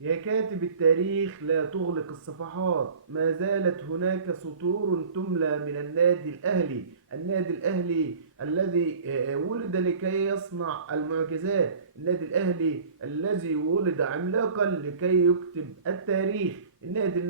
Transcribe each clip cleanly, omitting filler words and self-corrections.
يا كاتب التاريخ لا تغلق الصفحات، ما زالت هناك سطور تملى من النادي الأهلي. النادي الأهلي الذي ولد لكي يصنع المعجزات، النادي الأهلي الذي ولد عملاقا لكي يكتب التاريخ. النادي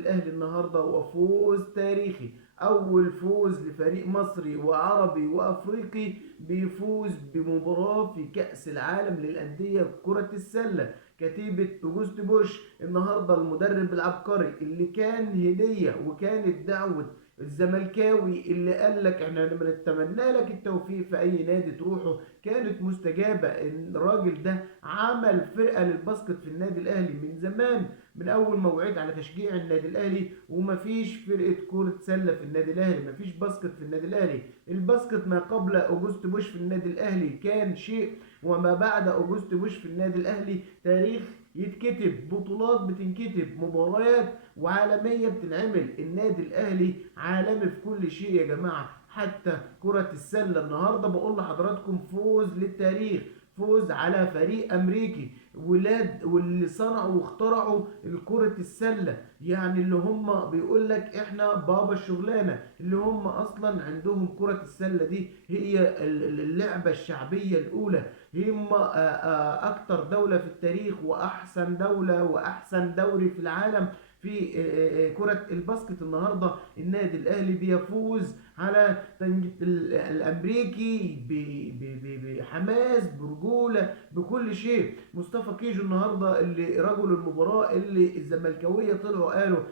الأهلي النهاردة هو فوز تاريخي، أول فوز لفريق مصري وعربي وأفريقي بيفوز بمباراة في كأس العالم للأندية كرة السلة. كتيبة أوجوست بوش النهاردة المدرب العبقري اللي كان هدية وكانت دعوة الزملكاوي اللي قال لك احنا بنتمنى لك التوفيق في اي نادي تروحه، كانت مستجابة. الراجل ده عمل فرقة للباسكت في النادي الاهلي من زمان، من اول ما وعيت على تشجيع النادي الاهلي ومفيش فرقة كرة سلة في النادي الاهلي، مفيش باسكت في النادي الاهلي. الباسكت ما قبل اوجوست بوش في النادي الاهلي كان شيء، وما بعد اوجوست بوش في النادي الاهلي تاريخ يتكتب، بطولات بتنكتب، مباريات وعالمية بتنعمل. النادي الأهلي عالمي في كل شيء يا جماعة، حتى كرة السلة النهاردة بقول لحضراتكم فوز للتاريخ، فوز على فريق أمريكي ولاد واللي صنعوا واخترعوا الكرة السلة، يعني اللي هم بيقول لك احنا بابا الشغلانة، اللي هم اصلا عندهم كرة السلة دي هي اللعبة الشعبية الاولى. هم اكتر دولة في التاريخ واحسن دولة واحسن دوري في العالم في كرة الباسكت. النهاردة النادي الأهلي بيفوز على الأمريكي بحماس، برجولة، بكل شيء. مصطفى كيجو النهاردة اللي رجل المباراة اللي الزملكاوية طلعوا قالوا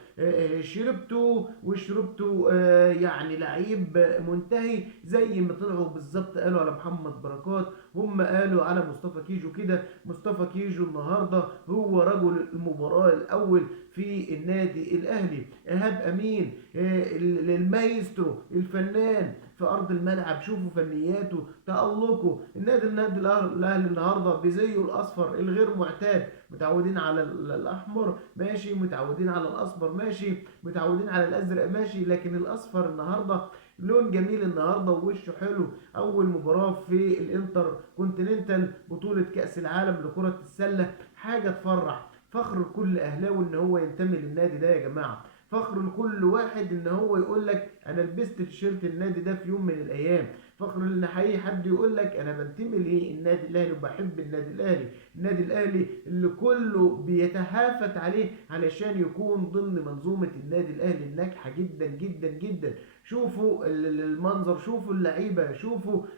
شربته وشربته يعني لعيب منتهي، زي ما طلعوا بالظبط قالوا على محمد بركات هم قالوا على مصطفى كيجو كده. مصطفى كيجو النهارده هو رجل المباراة الأول في النادي الأهلي. إيهاب أمين المايسترو الفنان في أرض الملعب، شوفوا فنياته، تألقه. النادي الأهلي النهارده بزيه الأصفر الغير معتاد، متعودين على الأحمر ماشي، متعودين على الأصفر ماشي، متعودين على الأزرق ماشي، لكن الأصفر النهارده لون جميل النهارده ووشه حلو. اول مباراه في الانتر كونتيننتال بطوله كاس العالم لكره السله، حاجه تفرح، فخر لكل اهلاوي ان هو ينتمي للنادي ده يا جماعه، فخر لكل واحد ان هو يقول لك انا لبست تيشيرت النادي ده في يوم من الايام، فخر ان حقيقي حد يقول لك انا بنتمي للنادي الاهلي وبحب النادي الاهلي. النادي الاهلي اللي كله بيتهافت عليه علشان يكون ضمن منظومه النادي الاهلي الناجحه جدا جدا جدا. شوفوا المنظر، شوفوا اللعيبه،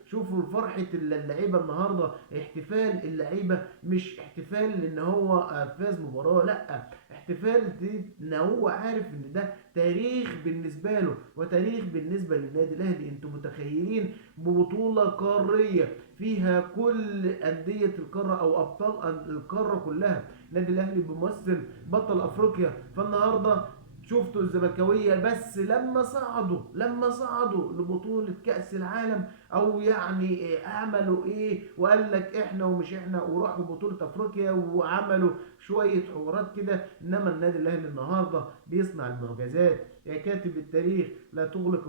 شوفوا فرحه اللعيبه النهارده، احتفال اللعيبه مش احتفال ان هو فاز مباراه، لا، احتفال ان هو عارف ان ده تاريخ بالنسبه له وتاريخ بالنسبه للنادي الاهلي. انتم متخيلين ببطوله قاريه فيها كل انديه القاره او ابطال القاره كلها، النادي الاهلي بيمثل بطل افريقيا. فالنهارده شفتوا الزملكاويه بس لما صعدوا لبطوله كاس العالم، او يعني عملوا ايه وقال لك احنا ومش احنا وراحوا بطوله افريقيا وعملوا شويه حوارات كده. انما النادي الاهلي النهارده بيصنع المعجزات. يا كاتب التاريخ لا تغلق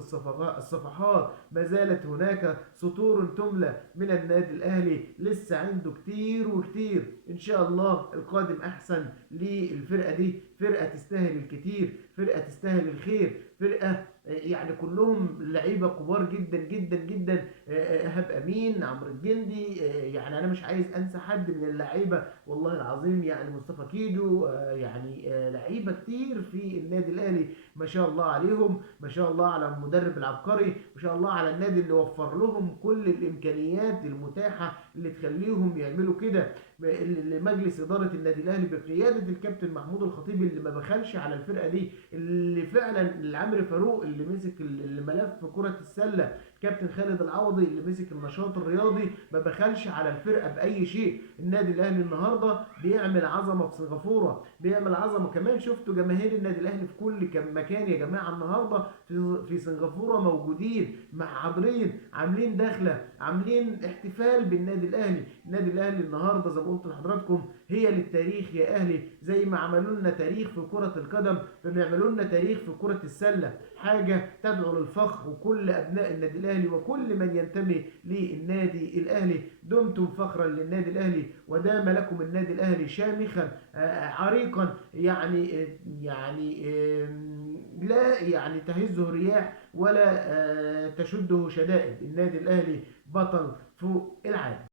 الصفحات، ما زالت هناك سطور تملى من النادي الاهلي، لسه عنده كتير وكتير. ان شاء الله القادم احسن للفرقه دي، فرقه تستاهل الكتير، فرقه تستاهل الخير، فرقه يعني كلهم لعيبه كبار جدا جدا جدا. ايهاب امين، عمرو الجندي، يعني انا مش عايز انسى حد من اللعيبه والله العظيم، يعني مصطفى كيدو، يعني لعيبه كتير في النادي الاهلي ما شاء الله عليهم، ما شاء الله على المدرب العبقري، ما شاء الله على النادي اللي وفر لهم كل الامكانيات المتاحه اللي تخليهم يعملوا كده. لمجلس اداره النادي الاهلي بقياده الكابتن محمود الخطيب اللي ما بخلش على الفرقه دي، اللي فعلا العمرو فاروق اللي مسك الملف كره السله، كابتن خالد العوضي اللي مسك النشاط الرياضي، ما بخلش على الفرقه باي شيء. النادي الاهلي النهارده بيعمل عظمه في سنغافوره، بيعمل عظمه كمان. شفتوا جماهير النادي الاهلي في كل مكان يا جماعه النهارده في سنغافوره موجودين مع حاضرين، عاملين دخله عاملين احتفال بالنادي الاهلي. النادي الاهلي النهارده زي ما قلت لحضراتكم هي للتاريخ يا اهلي، زي ما عملوا لنا تاريخ في كرة القدم فبيعملوا لنا تاريخ في كرة السلة، حاجة تدعو للفخر. وكل ابناء النادي الاهلي وكل من ينتمي للنادي الاهلي دمتم فخرا للنادي الاهلي، ودام لكم النادي الاهلي شامخا عريقا، لا يعني تهزه الرياح ولا تشده شدائد. النادي الاهلي بطل فوق العالم.